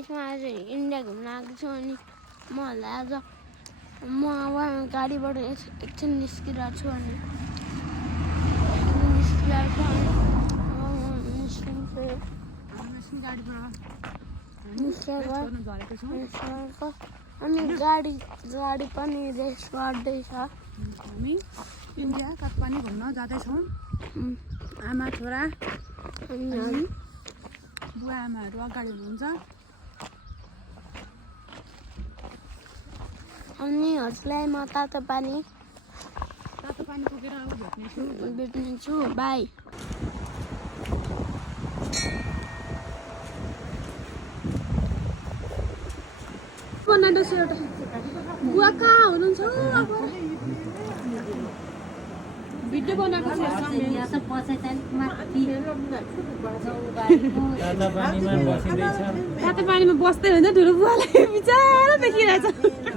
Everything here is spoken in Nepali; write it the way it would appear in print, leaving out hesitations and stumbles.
गाइसमा आज इन्डिया घुम्न आएको छु अनि मलाई आज म अब गाडीबाट एकछिन निस्किरहेको छु अनि अनि गाडी पनि रेस गर्दैछ हामी इन्डिया काठमाडौँ घुम्न जाँदैछौँ आमा छोरा अनि बुवा आमाहरू अगाडि हुनुहुन्छ अनि हजुरलाई म तातो पानी पुगेर अब भेट्नेछु बाई बनाउँदैछु एउटा बुवा कहाँ हुनुहुन्छ भिडियो बनाएको छु तातो पानीमा बस्दै हुन्छ ठुलो बुवालाई बिचरा देखिरहेछ